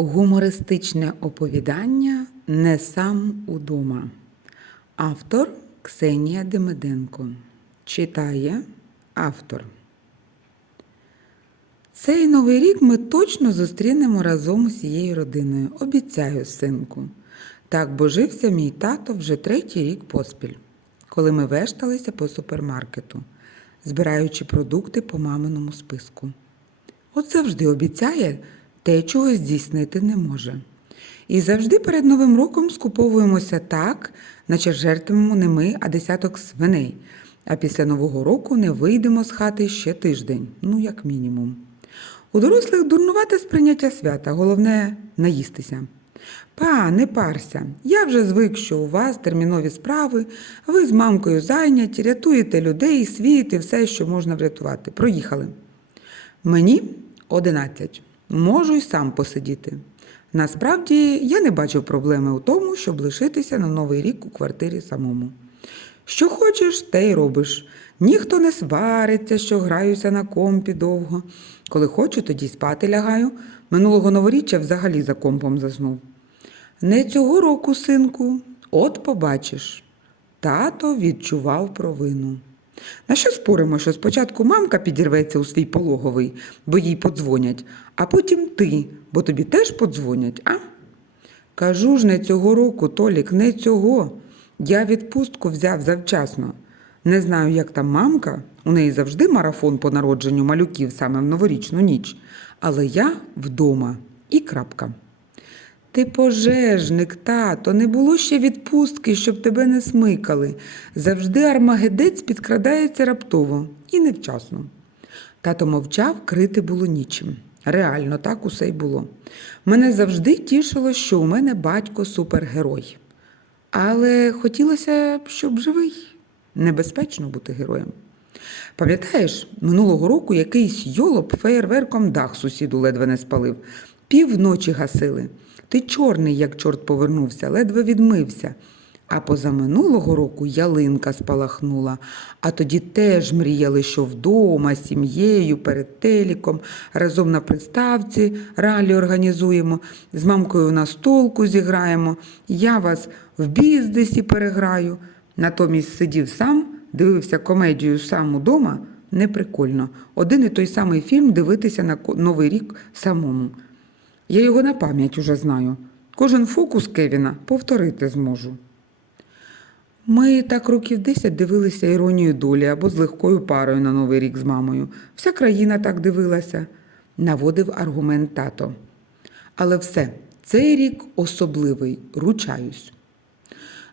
Гумористичне оповідання Не сам удома. Автор Ксенія Демиденко. Читає автор. Цей новий рік ми точно зустрінемо разом усією родиною. Обіцяю, синку. Так божився мій тато вже третій рік поспіль, коли ми вешталися по супермаркету, збираючи продукти по маминому списку. От завжди обіцяє те, чого здійснити не може. І завжди перед Новим роком скуповуємося так, наче жертвуємо не ми, а десяток свиней. А після Нового року не вийдемо з хати ще тиждень, ну як мінімум. У дорослих дурнувате сприйняття свята, головне наїстися. Па, не парся. Я вже звик, що у вас термінові справи, ви з мамкою зайняті, рятуєте людей, світ і все, що можна врятувати. Проїхали. Мені 11. Можу й сам посидіти. Насправді я не бачив проблеми у тому, щоб лишитися на новий рік у квартирі самому. Що хочеш, те й робиш. Ніхто не свариться, що граюся на компі довго. Коли хочу, тоді спати лягаю. Минулого новоріччя взагалі за компом заснув. Не цього року, синку, от побачиш. Тато відчував провину. На що споримо, що спочатку мамка підірветься у свій пологовий, бо їй подзвонять, а потім ти, бо тобі теж подзвонять, а? Кажу ж, не цього року, Толік, не цього. Я відпустку взяв завчасно. Не знаю, як там мамка, у неї завжди марафон по народженню малюків саме в новорічну ніч, але я вдома і крапка. Ти пожежник, тато, не було ще відпустки, щоб тебе не смикали. Завжди армагедець підкрадається раптово і невчасно. Тато мовчав, крити було нічим. Реально, так усе й було. Мене завжди тішило, що у мене батько супергерой. Але хотілося щоб живий. Небезпечно бути героєм. Пам'ятаєш, минулого року якийсь йолоп феєрверком дах сусіду ледве не спалив. Півночі гасили. Ти чорний, як чорт повернувся, ледве відмився. А позаминулого року ялинка спалахнула, а тоді теж мріяли, що вдома, з сім'єю, перед теліком, разом на приставці ралі організуємо, з мамкою на столку зіграємо, я вас в бізнесі переграю. Натомість сидів сам, дивився комедію сам удома, неприкольно. Один і той самий фільм дивитися на Новий рік самому. Я його на пам'ять уже знаю. Кожен фокус Кевіна повторити зможу. Ми так років десять дивилися іронію долі або з легкою парою на Новий рік з мамою. Вся країна так дивилася, наводив аргумент тато. Але все, цей рік особливий, ручаюсь.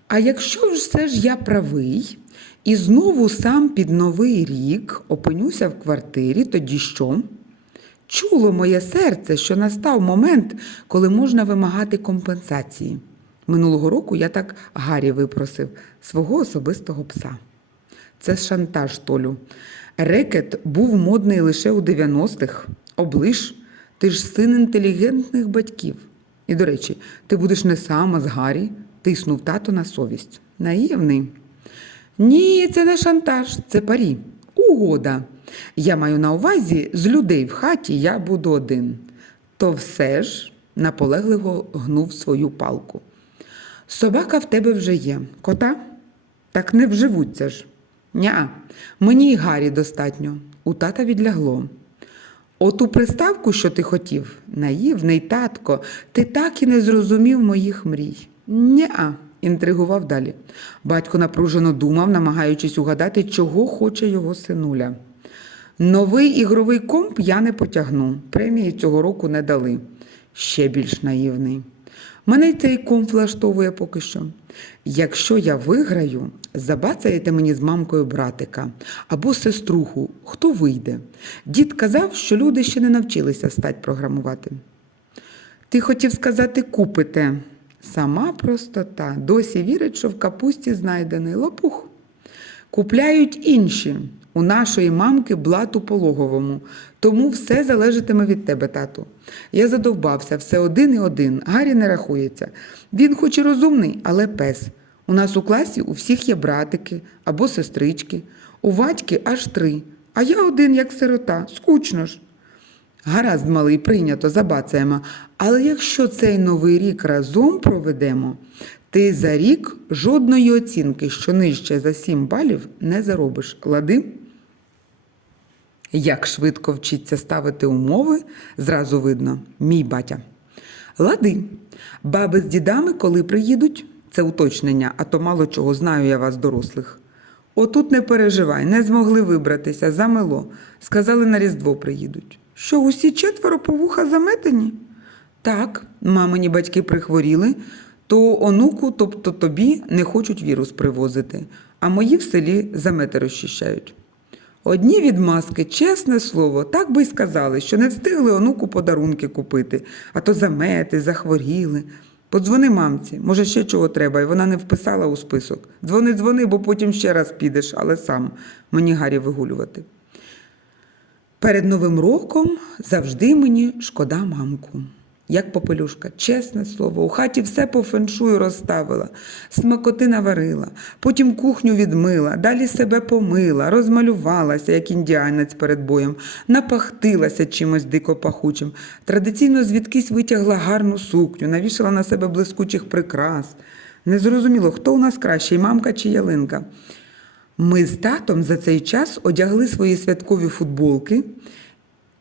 А якщо все ж я правий і знову сам під новий рік опинюся в квартирі, тоді що? Чуло моє серце, що настав момент, коли можна вимагати компенсації. Минулого року я так Гаррі випросив свого особистого пса. Це шантаж, Толю. Рекет був модний лише у 90-х. Оближ, ти ж син інтелігентних батьків. І, до речі, ти будеш не сам, з Гаррі, тиснув тато на совість. Наївний. Ні, це не шантаж, це парі. Угода. Я маю на увазі, з людей в хаті я буду один. То все ж наполегливо гнув свою палку. Собака в тебе вже є. Кота? Так не вживуться ж. Ня, мені й Гаррі достатньо. У тата відлягло. Оту приставку, що ти хотів, наївний татко, ти так і не зрозумів моїх мрій. Ня, інтригував далі. Батько напружено думав, намагаючись угадати, чого хоче його синуля. Новий ігровий комп я не потягну. Премії цього року не дали. Ще більш наївний. Мене й цей комп влаштовує поки що. Якщо я виграю, забацаєте мені з мамкою братика або сеструху, хто вийде. Дід казав, що люди ще не навчилися стать програмувати. Ти хотів сказати купите. Сама простота. Досі вірить, що в капусті знайдений лопух. Купляють інші. У нашої мамки блат у пологовому, тому все залежатиме від тебе, тату. Я задовбався, все один і один. Гаррі не рахується. Він хоч і розумний, але пес. У нас у класі у всіх є братики або сестрички. У Вадьки аж три. А я один, як сирота, скучно ж. Гаразд, малий, прийнято, забацаємо. Але якщо цей новий рік разом проведемо, ти за рік жодної оцінки, що нижче за 7 балів, не заробиш. Лади? Як швидко вчиться ставити умови, зразу видно, мій батя. Лади. Баби з дідами, коли приїдуть, це уточнення, а то мало чого знаю я вас, дорослих. Отут не переживай, не змогли вибратися, замело. Сказали, на Різдво приїдуть. Що, усі четверо по вуха заметені? Так, мамині батьки прихворіли, то онуку, тобто тобі, не хочуть вірус привозити, а мої в селі замети розчищають. Одні відмазки, чесне слово, так би й сказали, що не встигли онуку подарунки купити, а то замети, захворіли. Подзвони мамці, може, ще чого треба, і вона не вписала у список. Дзвони, дзвони, бо потім ще раз підеш, але сам мені Гаррі вигулювати. Перед Новим роком завжди мені шкода мамку. Як попелюшка, чесне слово, у хаті все по феншую розставила, смакоти наварила, потім кухню відмила, далі себе помила, розмалювалася, як індіанець перед боєм, напахтилася чимось дико пахучим. Традиційно звідкись витягла гарну сукню, навішала на себе блискучих прикрас. Незрозуміло, хто у нас кращий, мамка чи ялинка. Ми з татом за цей час одягли свої святкові футболки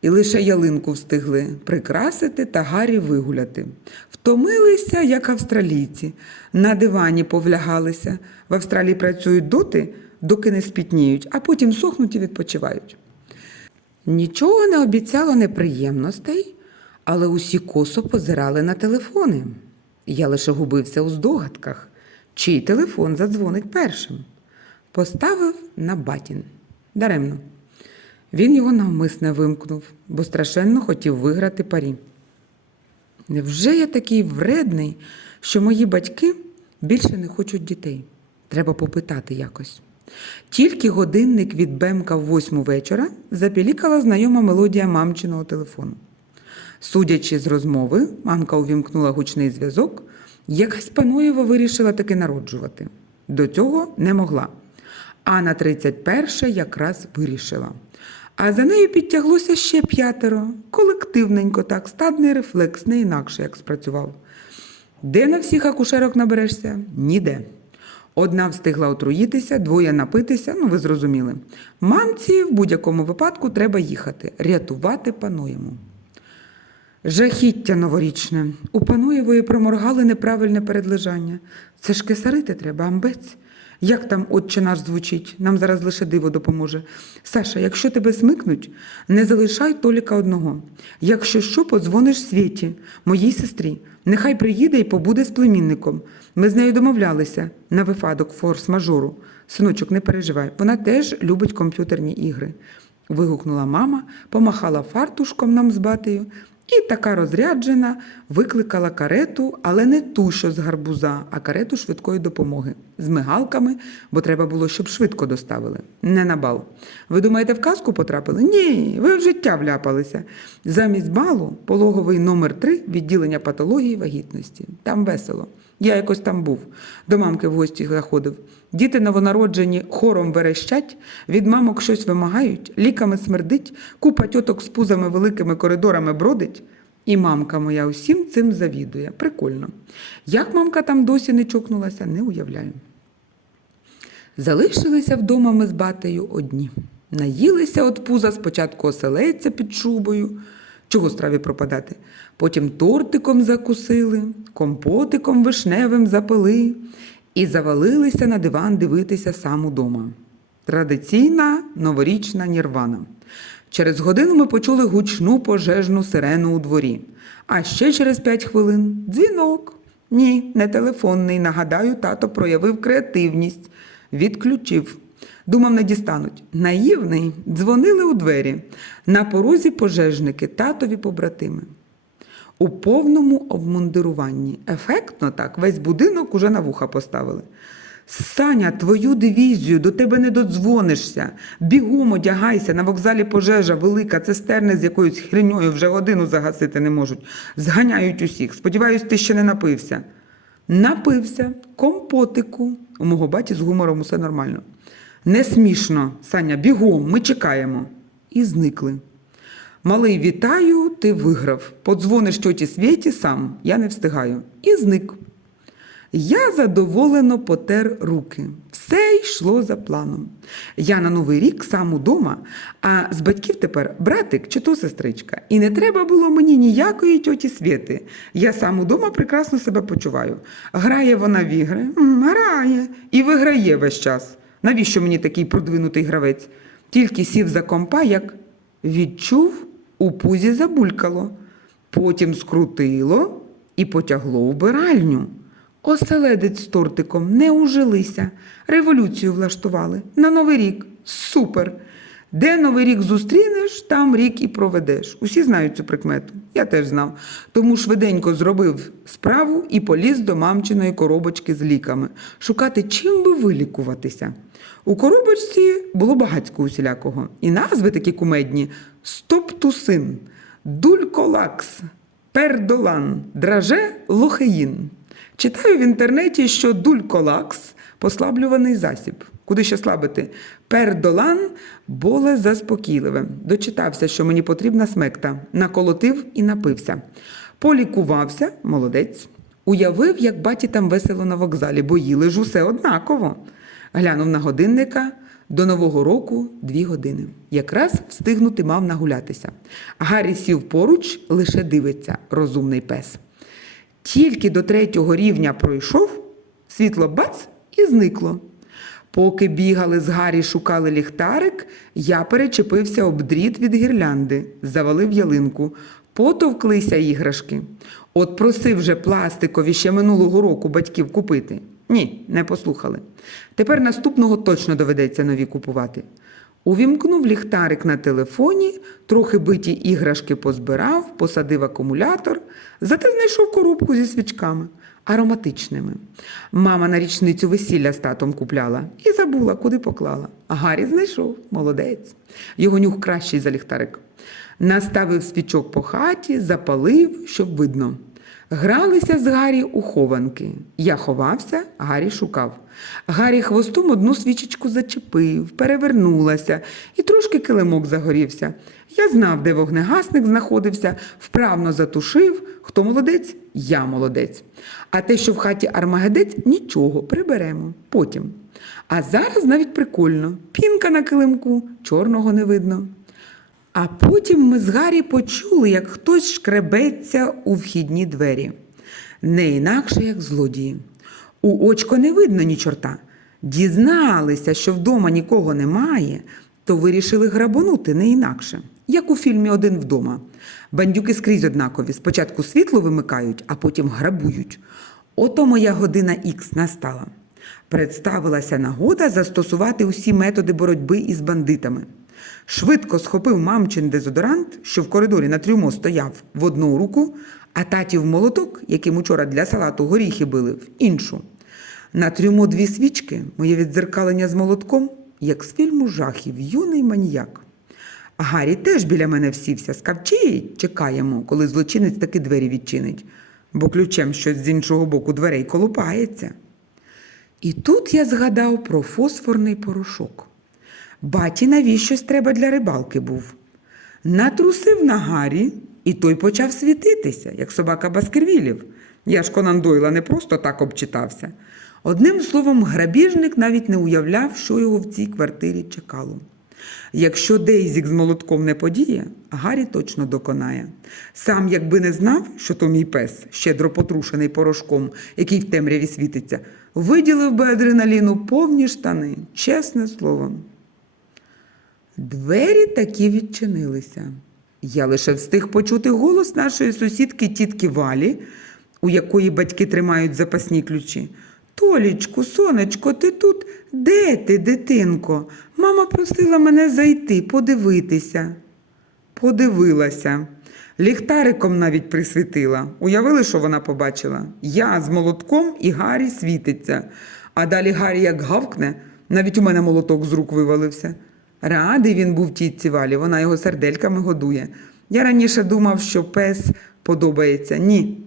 і лише ялинку встигли прикрасити та Гаррі вигуляти. Втомилися, як австралійці, на дивані повлягалися. В Австралії працюють доти, доки не спітніють, а потім сохнуть і відпочивають. Нічого не обіцяло неприємностей, але усі косо позирали на телефони. Я лише губився у здогадках, чий телефон задзвонить першим. Поставив на батін. Даремно. Він його навмисне вимкнув, бо страшенно хотів виграти парі. Невже я такий вредний, що мої батьки більше не хочуть дітей? Треба попитати якось. Тільки годинник від Бемка в восьму вечора запілікала знайома мелодія мамчиного телефону. Судячи з розмови, мамка увімкнула гучний зв'язок, якась пануєва вирішила таки народжувати. До цього не могла. А на 31 якраз вирішила. А за нею підтяглося ще п'ятеро. Колективненько так, стадний рефлекс, не інакше як спрацював. Де на всіх акушерок наберешся? Ніде. Одна встигла отруїтися, двоє напитися, ну ви зрозуміли. Мамці в будь-якому випадку треба їхати, рятувати пануємо. Жахіття новорічне. У Пануєвої проморгали неправильне передлежання. Це ж кесарити треба, амбець. Як там отче наш звучить? Нам зараз лише диво допоможе. Саша, якщо тебе смикнуть, не залишай Толіка одного. Якщо що, подзвониш Світі, моїй сестрі. Нехай приїде і побуде з племінником. Ми з нею домовлялися на випадок форс-мажору. Синочок, не переживай, вона теж любить комп'ютерні ігри. Вигукнула мама, помахала фартушком нам з батею і така розряджена викликала карету, але не ту, що з гарбуза, а карету швидкої допомоги з мигалками, бо треба було, щоб швидко доставили. Не на бал. Ви думаєте, в казку потрапили? Ні, ви в життя вляпалися. Замість балу пологовий номер 3 відділення патології вагітності. Там весело. Я якось там був, до мамки в гості заходив. Діти новонароджені хором верещать, від мамок щось вимагають, ліками смердить, купа тьоток з пузами великими коридорами бродить. І мамка моя усім цим завідує. Прикольно. Як мамка там досі не чокнулася, не уявляю. Залишилися вдома ми з батею одні. Наїлися от пуза спочатку оселедця під шубою. Чого страві пропадати? Потім тортиком закусили, компотиком вишневим запили і завалилися на диван дивитися сам удома. Традиційна новорічна нірвана. Через годину ми почули гучну пожежну сирену у дворі. А ще через п'ять хвилин дзвінок. Ні, не телефонний. Нагадаю, тато проявив креативність, відключив. Думав, не дістануть. Наївний, дзвонили у двері. На порозі пожежники, татові побратими. У повному обмундируванні. Ефектно так, весь будинок уже на вуха поставили. Саня, твою дивізію, до тебе не додзвонишся. Бігом одягайся, на вокзалі пожежа велика, цистерни з якоюсь хреньою вже годину загасити не можуть. Зганяють усіх. Сподіваюсь, ти ще не напився. Напився, компотику. У мого баті з гумором усе нормально. Не смішно, Саня, бігом, ми чекаємо. І зникли. Малий, вітаю, ти виграв. Подзвониш тьоті Світі сам, я не встигаю. І зник. Я задоволено потер руки. Все йшло за планом. Я на Новий рік сам удома, а з батьків тепер братик чи то сестричка. І не треба було мені ніякої тьоті Свєти. Я сам удома прекрасно себе почуваю. Грає вона в ігри, грає і виграє весь час. Навіщо мені такий продвинутий гравець? Тільки сів за компа, як відчув, у пузі забулькало, потім скрутило і потягло в биральню. Оселедець з тортиком не ужилися, революцію влаштували на Новий рік. Супер! Де Новий рік зустрінеш, там рік і проведеш. Усі знають цю прикмету. Я теж знав. Тому швиденько зробив справу і поліз до мамчиної коробочки з ліками, шукати, чим би вилікуватися. У коробочці було багатько усілякого, і назви такі кумедні: Стоптусин, Дульколакс, Пердолан, Драже, Лохеїн. Читаю в інтернеті, що дульколакс послаблюваний засіб. Куди ще слабити? Пердолан боле заспокійливе. Дочитався, що мені потрібна смекта. Наколотив і напився. Полікувався, молодець. Уявив, як баті там весело на вокзалі, бо їли ж усе однаково. Глянув на годинника. До Нового року дві години. Якраз встигнути мав нагулятися. Гаррі сів поруч, лише дивиться, розумний пес. Тільки до третього рівня пройшов, світло бац і зникло. Поки бігали з Гаррі, шукали ліхтарик, я перечепився об дріт від гірлянди, завалив ялинку, потовклися іграшки. От просив же пластикові ще минулого року батьків купити. Ні, не послухали. Тепер наступного точно доведеться нові купувати. Увімкнув ліхтарик на телефоні, трохи биті іграшки позбирав, посадив акумулятор, зате знайшов коробку зі свічками ароматичними. Мама на річницю весілля з татом купляла і забула, куди поклала. А Гаррі знайшов, молодець. Його нюх кращий за ліхтарик. Наставив свічок по хаті, запалив, щоб видно. Гралися з Гаррі у хованки. Я ховався, Гаррі шукав. Гаррі хвостом одну свічечку зачепив, перевернулася, і трошки килимок загорівся. Я знав, де вогнегасник знаходився, вправно затушив. Хто молодець? Я молодець. А те, що в хаті армагедець, нічого, приберемо потім. А зараз навіть прикольно. Пінка на килимку, чорного не видно. А потім ми з Гаррі почули, як хтось шкребеться у вхідні двері. Не інакше, як злодії. У очко не видно ні чорта. Дізналися, що вдома нікого немає, то вирішили грабанути не інакше, як у фільмі Один вдома. Бандюки скрізь однакові. Спочатку світло вимикають, а потім грабують. Ото моя година ікс настала. Представилася нагода застосувати усі методи боротьби із бандитами. Швидко схопив мамчин дезодорант, що в коридорі на трюмо стояв, в одну руку, а татів молоток, яким учора для салату горіхи били, в іншу. На трюмо дві свічки, моє віддзеркалення з молотком, як з фільму жахів, юний маніяк. Гаррі теж біля мене всівся, скавчить, чекаємо, коли злочинець таки двері відчинить, бо ключем щось з іншого боку дверей колупається. І тут я згадав про фосфорний порошок. Баті навіщось треба для рибалки був. Натрусив на Гаррі, і той почав світитися, як собака Баскервілів. Я ж Конан Дойла не просто так обчитався. Одним словом, грабіжник навіть не уявляв, що його в цій квартирі чекало. Якщо Дейзік з молотком не подіє, Гаррі точно доконає. Сам, якби не знав, що то мій пес, щедро потрушений порошком, який в темряві світиться, виділив би адреналіну повні штани, чесне слово. Двері таки відчинилися. Я лише встиг почути голос нашої сусідки тітки Валі, у якої батьки тримають запасні ключі. Толічку, сонечко, ти тут? Де ти, дитинко? Мама просила мене зайти, подивитися. Подивилася. Ліхтариком навіть присвітила. Уявили, що вона побачила? Я з молотком і Гаррі світиться. А далі Гаррі як гавкне, навіть у мене молоток з рук вивалився. Радий він був тітці Валі, вона його сердельками годує. Я раніше думав, що пес подобається. Ні.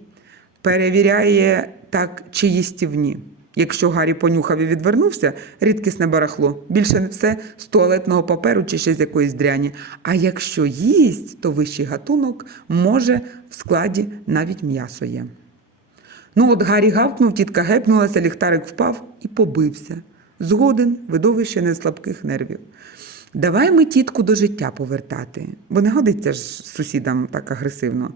Перевіряє так, чи їстівні. Якщо Гаррі понюхав і відвернувся, рідкісне барахло, більше не все з туалетного паперу чи ще з якоїсь дряні. А якщо їсть, то вищий гатунок може в складі навіть м'ясо є. Ну, от Гаррі гавкнув, тітка гепнулася, ліхтарик впав і побився. Згоден, видовище не слабких нервів. Давай ми тітку до життя повертати, бо не годиться ж сусідам так агресивно.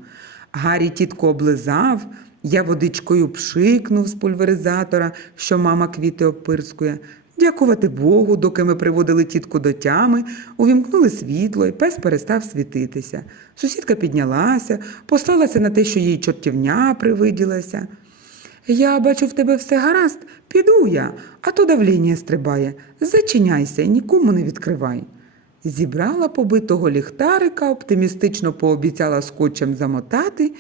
Гаррі тітку облизав, я водичкою пшикнув з пульверизатора, що мама квіти обпирскує. Дякувати Богу, доки ми приводили тітку до тями, увімкнули світло, і пес перестав світитися. Сусідка піднялася, послалася на те, що їй чортівня привиділася. Я бачу, в тебе все гаразд, піду я, а то давління стрибає. Зачиняйся нікому не відкривай. Зібрала побитого ліхтарика, оптимістично пообіцяла скотчем замотати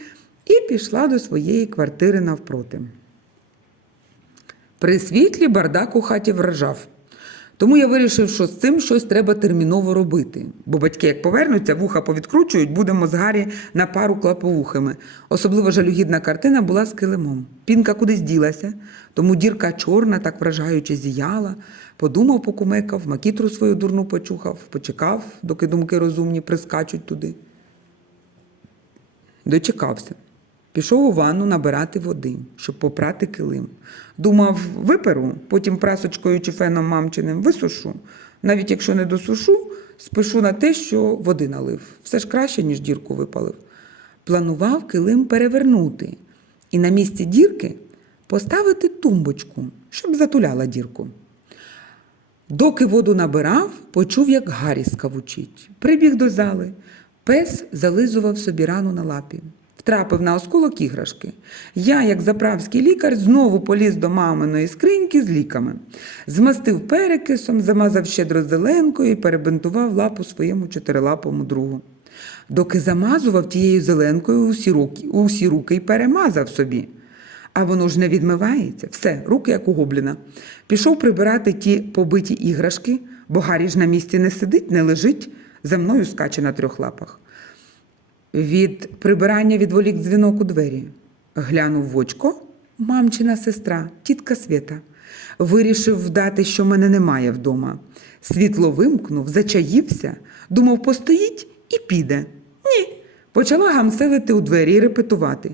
і пішла до своєї квартири навпроти. При світлі бардак у хаті вражав. Тому я вирішив, що з цим щось треба терміново робити. Бо батьки, як повернуться, вуха повідкручують, будемо з Гаррі на пару клаповухами. Особливо жалюгідна картина була з килимом. Пінка кудись ділася, тому дірка чорна, так вражаюче зіяла. Подумав, покумекав, макітру свою дурну почухав, почекав, доки думки розумні прискачуть туди. Дочекався. Пішов у ванну набирати води, щоб попрати килим. Думав, виперу, потім прасочкою чи феном мамчиним висушу. Навіть якщо не досушу, спишу на те, що води налив. Все ж краще, ніж дірку випалив. Планував килим перевернути і на місці дірки поставити тумбочку, щоб затуляла дірку. Доки воду набирав, почув, як Гаррі скавучить. Прибіг до зали. Пес зализував собі рану на лапі. Втрапив на осколок іграшки. Я, як заправський лікар, знову поліз до маминої скриньки з ліками. Змастив перекисом, замазав щедро зеленкою і перебинтував лапу своєму чотирилапому другу. Доки замазував тією зеленкою усі руки, усі руки й перемазав собі. А воно ж не відмивається. Все, руки як у гобліна. Пішов прибирати ті побиті іграшки, бо Гаррі ж на місці не сидить, не лежить, за мною скаче на трьох лапах. Від прибирання відволік дзвінок у двері. Глянув в очко мамчина сестра, тітка Свята. Вирішив вдати, що мене немає вдома. Світло вимкнув, зачаївся, думав, постоїть і піде. Ні. Почала гамселити у двері і репетувати.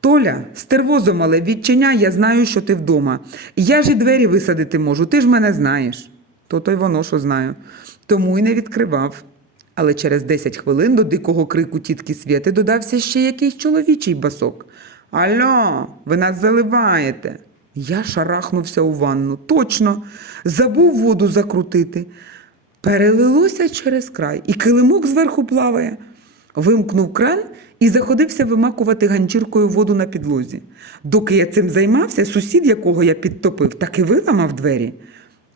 Толя, стервозо мале, відчиняй, я знаю, що ти вдома. Я ж і двері висадити можу, ти ж мене знаєш. То то й воно, що знаю. Тому й не відкривав. Але через 10 хвилин до дикого крику тітки Свєти додався ще якийсь чоловічий басок. Альо, ви нас заливаєте. Я шарахнувся у ванну. Точно, забув воду закрутити. Перелилося через край, і килимок зверху плаває. Вимкнув кран і заходився вимакувати ганчіркою воду на підлозі. Доки я цим займався, сусід, якого я підтопив, так і виламав двері.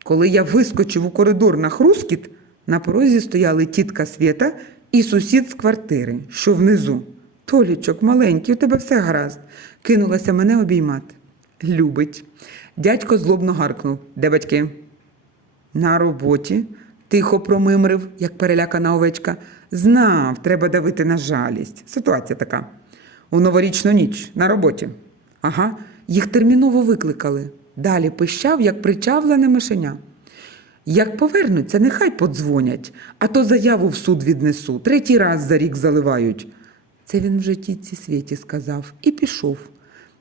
Коли я вискочив у коридор на хрускіт, на порозі стояли тітка Свєта і сусід з квартири, що внизу. Толічок, маленький, у тебе все гаразд. Кинулася мене обіймати. Любить. Дядько злобно гаркнув. Де батьки? На роботі. Тихо промимрив, як перелякана овечка. Знав, треба давити на жалість. Ситуація така. У новорічну ніч на роботі. Ага, їх терміново викликали. Далі пищав, як причавлене мишеня. Як повернуться, нехай подзвонять, а то заяву в суд віднесу, третій раз за рік заливають. Це він вже тітці світі сказав і пішов.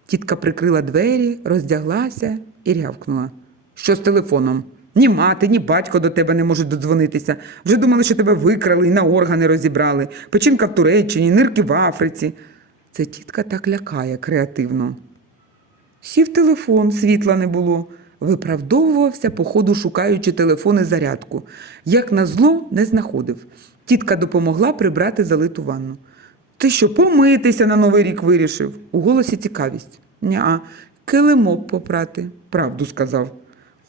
Тітка прикрила двері, роздяглася і рявкнула. Що з телефоном? Ні мати, ні батько до тебе не можуть додзвонитися. Вже думали, що тебе викрали і на органи розібрали. Печінка в Туреччині, нирки в Африці. Це тітка так лякає креативно. Сів телефон, світла не було. Виправдовувався, по ходу шукаючи телефони зарядку. Як назло, не знаходив. Тітка допомогла прибрати залиту ванну. Ти що, помитися на Новий рік вирішив? У голосі цікавість. Ня, килимок попрати, правду сказав.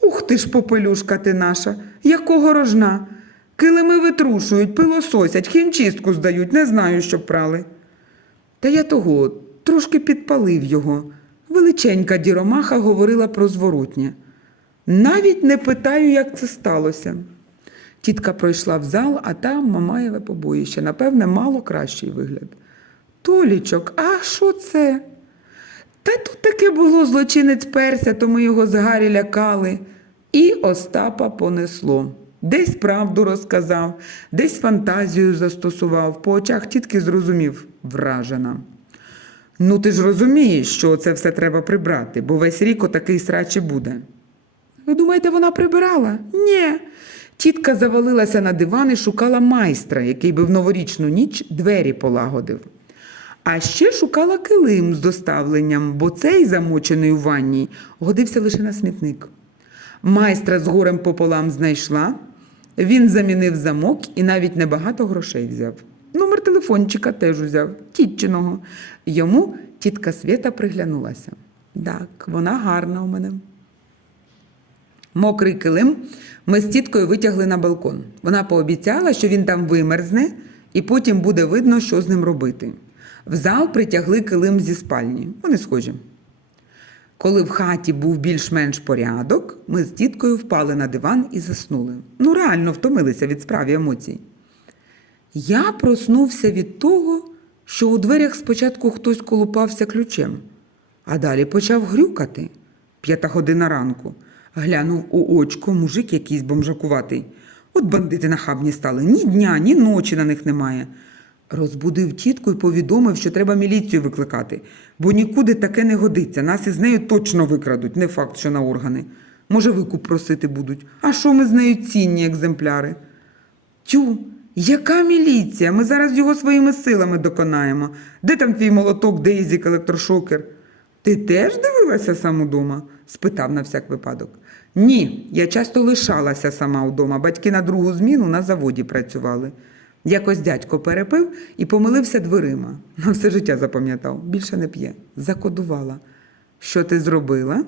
Ух ти ж, попелюшка ти наша, якого рожна. Килими витрушують, пилососять, хімчистку здають, не знаю, що прали. Та я того трошки підпалив його. Величенька діромаха говорила про зворотнє. Навіть не питаю, як це сталося. Тітка пройшла в зал, а там Мамаєве побоїще. Напевне, мало кращий вигляд. Толічок, а що це? Та тут таке було злочинець перся, то ми його з Гарі лякали. І Остапа понесло. Десь правду розказав, десь фантазію застосував, по очах тітки зрозумів вражена. Ну, ти ж розумієш, що це все треба прибрати, бо весь рік отакий срач і буде. Ви думаєте, вона прибирала? Ні. Тітка завалилася на диван і шукала майстра, який би в новорічну ніч двері полагодив. А ще шукала килим з доставленням, бо цей замочений у ванні годився лише на смітник. Майстра з горем пополам знайшла. Він замінив замок і навіть небагато грошей взяв. Номер телефончика теж узяв, тітчиного. Йому тітка Свята приглянулася. Так, вона гарна у мене. Мокрий килим ми з тіткою витягли на балкон. Вона пообіцяла, що він там вимерзне, і потім буде видно, що з ним робити. В зал притягли килим зі спальні. Вони схожі. Коли в хаті був більш-менш порядок, ми з тіткою впали на диван і заснули. Ну, реально втомилися від справ і емоцій. Я проснувся від того, що у дверях спочатку хтось колупався ключем, а далі почав грюкати. П'ята година ранку. Глянув у очко мужик якийсь бомжакуватий. От бандити нахабні стали. Ні дня, ні ночі на них немає. Розбудив тітку і повідомив, що треба міліцію викликати, бо нікуди таке не годиться. Нас із нею точно викрадуть, не факт, що на органи. Може, викуп просити будуть. А що ми з нею цінні екземпляри? Тю, яка міліція? Ми зараз його своїми силами доконаємо. Де там твій молоток, Дейзік, електрошокер? Ти теж дивилася сам удома? спитав на всяк випадок. Ні, я часто лишалася сама вдома. Батьки на другу зміну на заводі працювали. Якось дядько перепив і помилився дверима. На все життя запам'ятав. Більше не п'є. Закодувала. Що ти зробила?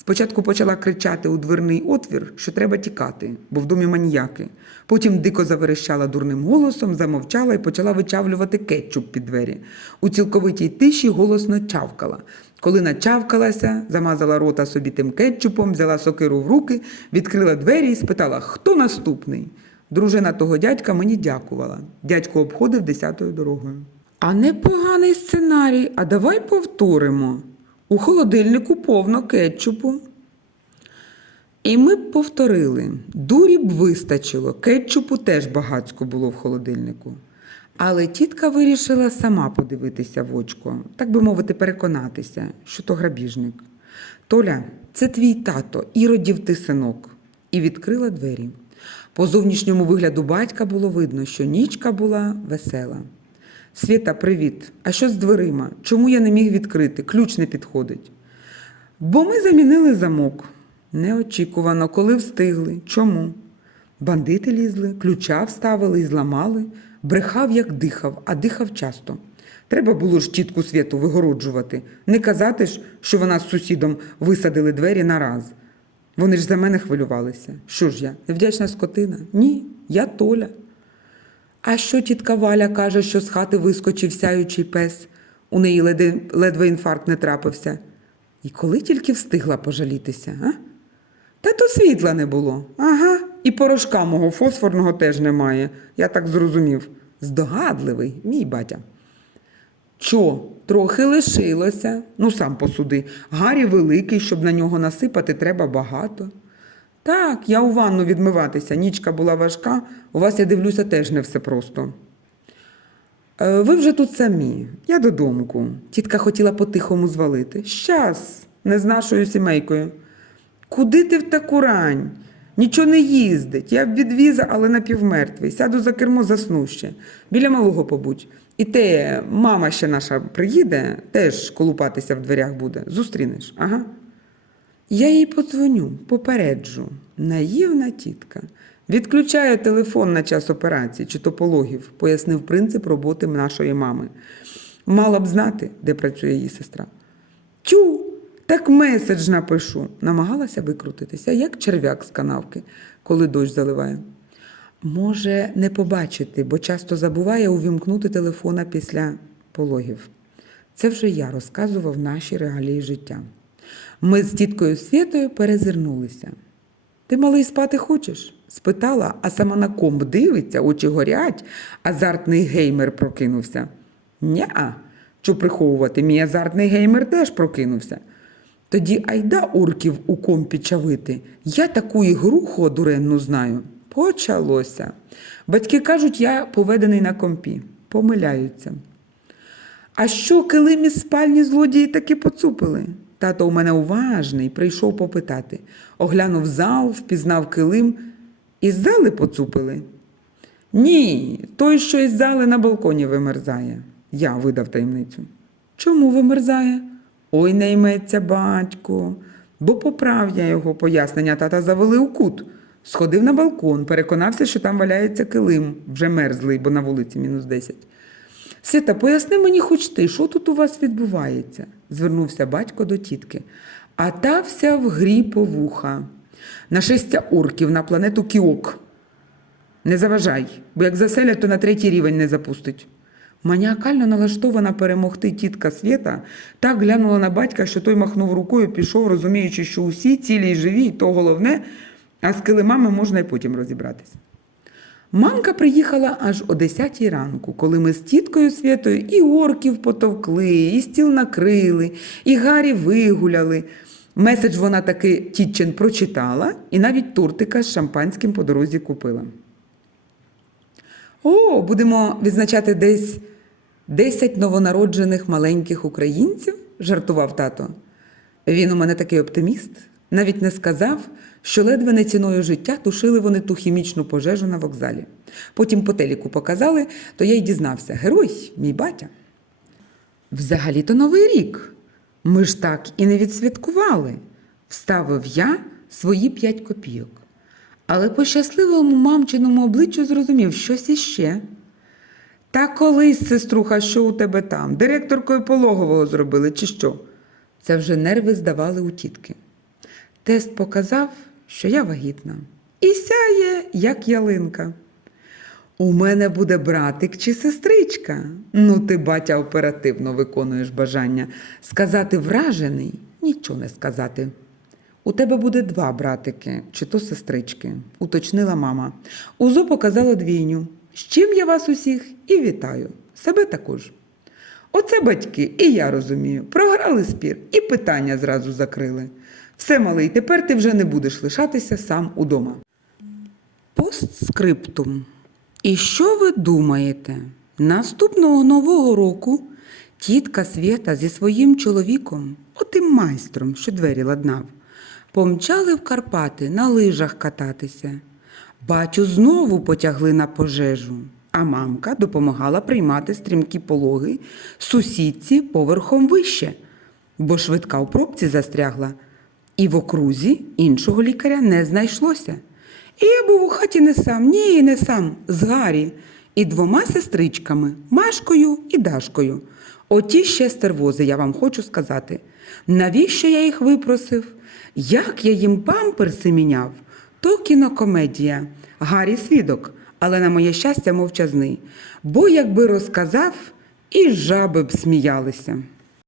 Спочатку почала кричати у дверний отвір, що треба тікати, бо в домі маніяки. Потім дико заверещала дурним голосом, замовчала і почала вичавлювати кетчуп під двері. У цілковитій тиші голосно чавкала. Коли начавкалася, замазала рота собі тим кетчупом, взяла сокиру в руки, відкрила двері і спитала, хто наступний. Дружина того дядька мені дякувала. Дядько обходив десятою дорогою. А непоганий сценарій, а давай повторимо. У холодильнику повно кетчупу. І ми б повторили. Дурі б вистачило, кетчупу теж багацько було в холодильнику. Але тітка вирішила сама подивитися в очко, так би мовити, переконатися, що то грабіжник. Толя, це твій тато, іродів ти синок. І відкрила двері. По зовнішньому вигляду батька було видно, що нічка була весела. Свята, привіт. А що з дверима? Чому я не міг відкрити? Ключ не підходить. Бо ми замінили замок. Неочікувано, коли встигли. Чому? Бандити лізли, ключа вставили і зламали, брехав, як дихав, а дихав часто. Треба було ж тітку святу вигороджувати, не казати ж, що вона з сусідом висадили двері на раз. Вони ж за мене хвилювалися. Що ж я, невдячна скотина? Ні, я Толя. А що тітка Валя каже, що з хати вискочив сяючий пес, у неї ледве, інфаркт не трапився. І коли тільки встигла пожалітися, а? Та то світла не було. Ага, і порошка мого фосфорного теж немає. Я так зрозумів. Здогадливий, мій батя. Чо, трохи лишилося. Ну, сам посуди. Гарі великий, щоб на нього насипати, треба багато. Так, я у ванну відмиватися. Нічка була важка, у вас, я дивлюся, теж не все просто. «Е, Ви вже тут самі. Я додумку. Тітка хотіла по-тихому звалити. Щас, не з нашою сімейкою. Куди ти в таку рань? Нічого не їздить. Я б відвіза, але напівмертвий. Сяду за кермо засну ще. Біля малого побудь. І те, мама ще наша приїде, теж колупатися в дверях буде. Зустрінеш, ага. Я їй подзвоню, попереджу. Наївна тітка. Відключає телефон на час операції чи то пологів, пояснив принцип роботи нашої мами. Мала б знати, де працює її сестра. Тю, так меседж напишу. Намагалася викрутитися, як черв'як з канавки, коли дощ заливає. Може, не побачити, бо часто забуває увімкнути телефона після пологів. Це вже я розказував наші реалії життя. Ми з тіткою Святою перезирнулися. Ти малий спати хочеш? спитала, а сама на комп дивиться, очі горять, азартний геймер прокинувся. Ня-а, Що приховувати, мій азартний геймер теж прокинувся. Тоді айда урків у компі чавити. Я таку ігру ходуренну знаю. Почалося. Батьки кажуть, я поведений на компі. Помиляються. А що килим із спальні злодії таки поцупили? Тато у мене уважний, прийшов попитати. Оглянув зал, впізнав килим. Із зали поцупили? Ні, той, що із зали на балконі вимерзає. Я видав таємницю. Чому вимерзає? Ой, не йметься, батько. Бо поправ я його пояснення, тата завели у кут. Сходив на балкон, переконався, що там валяється килим, вже мерзлий, бо на вулиці мінус 10. Свята, поясни мені хоч ти, що тут у вас відбувається? звернувся батько до тітки. А та вся в грі по вуха. Нашестя орків на планету Кіок. Не заважай, бо як заселять, то на третій рівень не запустить. Маніакально налаштована перемогти тітка Свєта так глянула на батька, що той махнув рукою, пішов, розуміючи, що усі цілі й живі, і то головне, а з килимами можна й потім розібратись. Мамка приїхала аж о 10 ранку, коли ми з тіткою Святою і орків потовкли, і стіл накрили, і Гаррі вигуляли. Меседж вона таки Тітчин прочитала і навіть тортика з шампанським по дорозі купила. О, будемо відзначати десь 10 новонароджених маленьких українців, жартував тато. Він у мене такий оптиміст, навіть не сказав, що ледве не ціною життя тушили вони ту хімічну пожежу на вокзалі. Потім по телеку показали, то я й дізнався: герой, мій батя. Взагалі-то новий рік. Ми ж так і не відсвяткували, вставив я свої п'ять копійок. Але по щасливому мамчиному обличчю зрозумів щось іще. Та колись, сеструха, що у тебе там? Директоркою пологового зробили, чи що? Це вже нерви здавали у тітки. Тест показав, що я вагітна. І сяє, як ялинка. У мене буде братик чи сестричка. Ну, ти, батя, оперативно виконуєш бажання. Сказати вражений нічого не сказати. У тебе буде два братики, чи то сестрички, уточнила мама. Узо показала двійню. З чим я вас усіх і вітаю. Себе також. Оце батьки, і я розумію. Програли спір і питання зразу закрили. Все, малий, тепер ти вже не будеш лишатися сам удома. Постскриптум. І що ви думаєте? Наступного нового року тітка Свєта зі своїм чоловіком, отим майстром, що двері ладнав, помчали в Карпати на лижах кататися. Бачу, знову потягли на пожежу, а мамка допомагала приймати стрімкі пологи сусідці поверхом вище, бо швидка у пробці застрягла, і в окрузі іншого лікаря не знайшлося. І я був у хаті не сам, ні, не сам, з Гаррі, і двома сестричками Машкою і Дашкою. Оті ще стервози, я вам хочу сказати. Навіщо я їх випросив? Як я їм памперси міняв? То кінокомедія. Гаррі свідок, але на моє щастя мовчазний. Бо якби розказав, і жаби б сміялися.